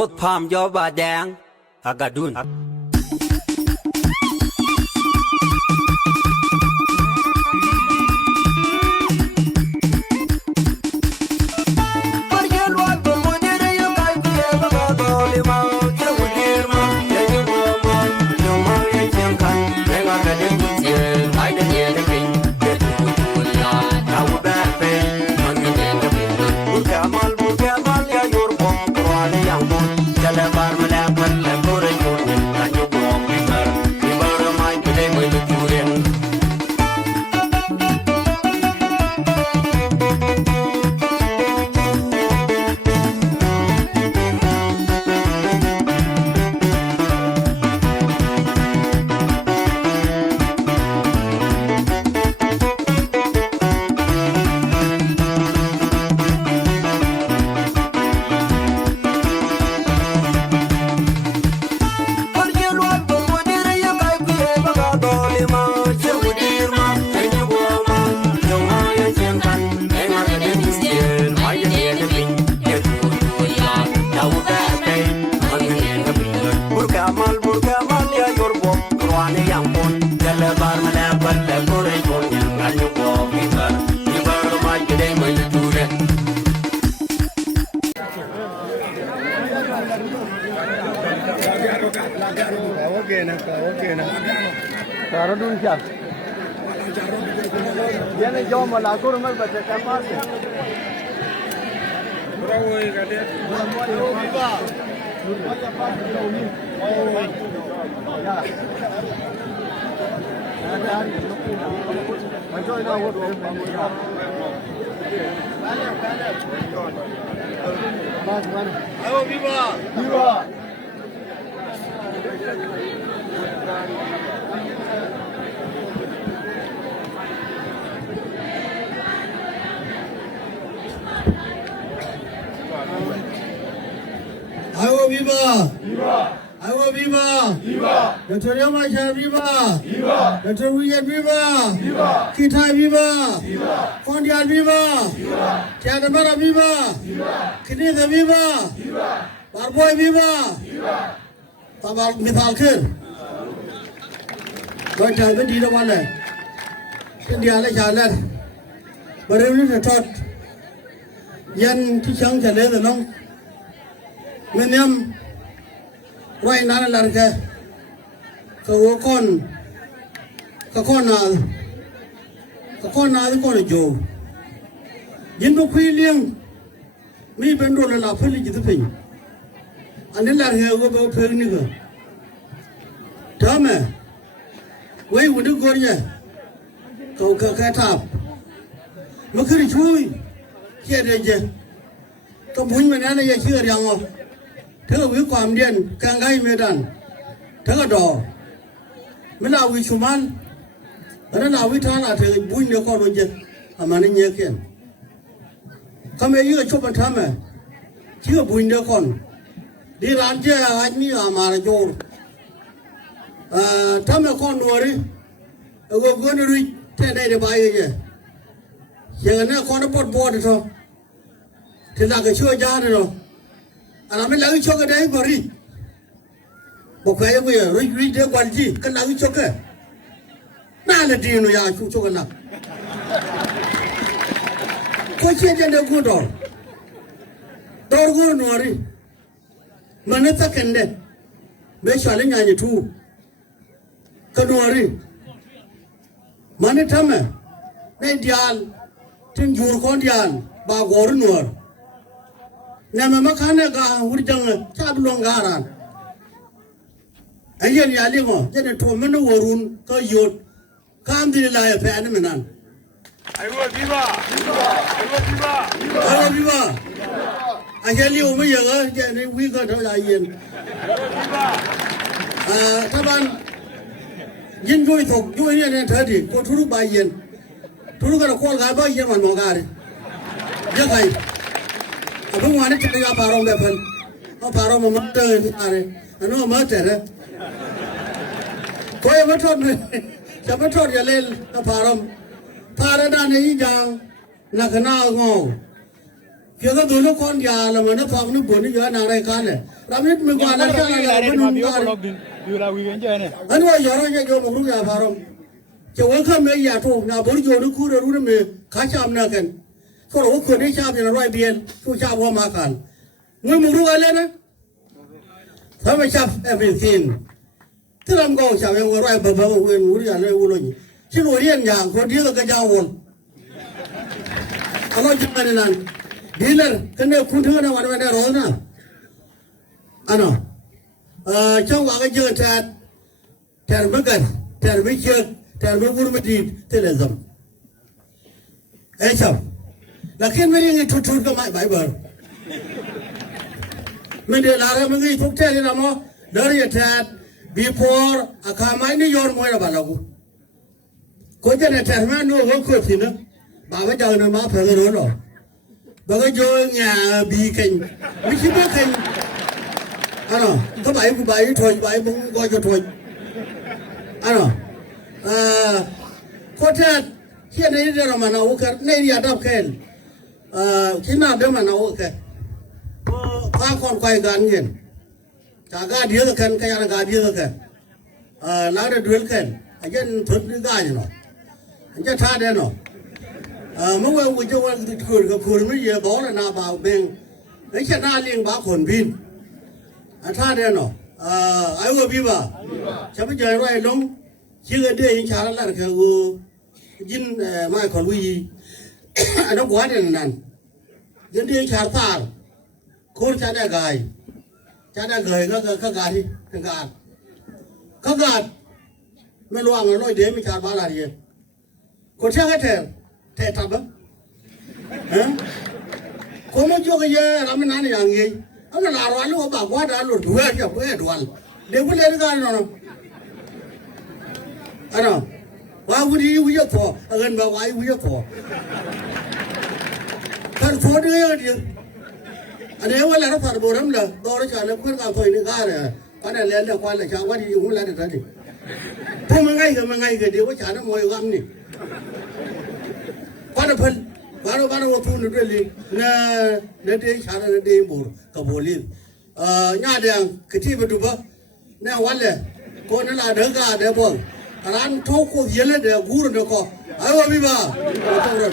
พดพามยอบาแดงอากาดุนCara dulu siap. Dia ni jom melaku rumah baca kamar. Berapa ini kata? Berapa ini? Berapa pas ini? Oh, ya. Ada. Macam ini awak boleh. Mas mana? Ayo viva. Viva. Ayo viva! Viva! Ayo viva! Viva! Dr. Yamashar viva! Viva! Dr. Wiyan viva! Viva! Kitai viva! Viva! Kondian viva! Viva! Tiadamara viva! Viva! Kinita viva! Viva! Barboy viva! Viva! Tabal mithal khir. Rồi trời bên đi đâu ăn này? Trên địa lại trả lên. Bà đêm lúc thật dân thì chẳng trả lên rồi không? Mình em quay nãy là cái con nào thì con là chủ dân bốc phi liêng mi bên đồ là phi lý chỉ phi anh ấy là người có bao phi nữa thơm à quay một đứa con nhỉ cậu khai tháp mà cứ đi chui kia đây chứ tôi muốn mình ăn này chưa rằng không thế là vớiความเด่น càng gây mê đàn thế là đỏ mới nào với chùm ăn nó nào với thằng là thì vui nhiều con rồi chứ mà nó nhớ kiện không ai yêu chụp anh thắm à chưa vui nhiều con đi làm chứ anh mi mà là chỗ thắm là con đùa đi có nó đi thế này để bài gì giờ nó con nó bột rồi thôi thì là cái chưa ra rồi anh mới lấy cho cái đấy vào đi một cái bây giờ đi để quan gì cái lấy cho cái na là gì nó ra cho cái nào có chuyện gì đâu có đâu đâu có nữa đi mà nó ta cần đấy bây giờ lấy nhà như thu cái nữa đi mà nó thắm à nên điàn trên giường con điàn bà gõ nữa nama makanya ka hurjang cab longgaran ayen ya lingo jene to meno worun ko yot kam di la ya fa menan aywa viva aywa viva aywa viva ayen li o me ya ga jene wi ka tho ya yen viva taban yin goi thok yo yen ne thadi ko thuru ba yen thuru ka ko ga ba yen man mo ga re ya kai Abang mana cakap apa orang berpan? Apa orang memutar ni? Anu memutar eh? Kau yang betul ni, siapa betul dia lel apa orang? Para dah ni yang nak kenal ngau. เกี่ยวกับตัวละครยาละมันนะฟังนึกบนนี่เยอะนารายการเลยเราไม่มีความรักอะไรเลยมันนุ่มกันอันนี้ว่าอย่างไรจะโยมรู้ยาพารมจะว่าข้ามไม่ยาทุกนาบริโภคนึกคู่รู้นั่นมีข้าชามนักกันเขาบอกว่าคนที่ชามอย่างไรเบียนผู้ชามว่ามากันเมื่อมึงรู้อะไรนะถ้าไม่ชอบ everything ที่เราก็ชอบอย่างไรแบบแบบว่าเรื่องอะไรวุ่นวายที่เราเรียนอย่างคนเดียวก็จะวุ่นอะไรจะเป็นนั่นดีเลยกันเนี่ยคุณเท่านั้นวันวันเดียวร้อนนะอันนั้นช่างว่าก็เจอแทนไม่กันแทนไม่เชื่อแทนไม่พูดไม่ดีเท่านั้นเอ้ยชอบแล้วขึ้นไม่ได้ไงทุกๆก็ไม่ใบเบิร์ไม่ได้ลาแล้วมันก็ทุกเท่านี้นะมั้งเดี๋ยวนี้แทน before อาคาไม่นี่ย้อนมวยแล้วบ้านเราคนจะเนี่ยแทนไม่นู้นเขาคุยสินะบ่าวไม่เจอเนี่ยมาเผื่อกันรู้หรอบ่าวก็โยนเงี้ยบีกันไม่ใช่บีกันอันนั้นเขาใบกูใบถอยใบมึงก็จะถอยอันนั้นคนแทนที่ในเรื่องมันเอาแค่ในยาดับแค่ที่น่าเดี๋ยวมันเอาแค่ข้าคนควายกันเงินจากการเดียวกันขยันการเดียวกันล้างได้ด้วยกันอาจจะทุนได้ง่ายเนาะอาจจะท่าได้เนาะเมื่อวันวันจะวันคืนกับคืนไม่เยอะบอกเลยนาบ่าวเบงไอ้ชนะเลี้ยงบ้าคนบินท่าได้เนาะไอ้วัวพี่บ้าจะไม่เจอไรน้องชื่อเดียยังชาละนั่นคือกูยินไม่ขอลุยอันนั้นกว่าเด่นนั่นยินเดียชาตาคนชาได้กายชาได้เกยก็การที่การไม่รู้ว่ามันร้อยเดียวไม่ชาบ้าอะไรคนช่างให้แทนทำบ้างคนมันช่วยกันเยอะเราไม่นานอย่างงี้เอามันหลายวันลูกบอกว่าด่าหลุดหัวเจ็บหัวด่วนเดี๋ยวคนเลี้ยงกันเนาะอันนั้นว่าวันนี้วิ่งพอเงินมาไว้วิ่งพอท่านพอเดือดอันนี้ว่าแล้วผ่านโบราณเลยตอนนี้ฉันเพื่อนกับตัวนี้ก็เลยก็ได้เลี้ยงเด็กวันเลยฉันว่าที่อยู่แล้วเด็กนี่พวกมันไงกันเดี๋ยวว่าฉันน่ะมวยกันนี่วันเพิ่นวันว่าพูดด้วยเลยนะเด็กฉันเด็กบูกับโบลินญาติยังคือที่มาดูบ่เนี่ยวันเลยคนนั้นละเด็กก็เด็กบ่ร้านทุกคนเยอะเลยเด็กกูเด็กก็ไอ้ว่าพี่บ้าต้องเรียน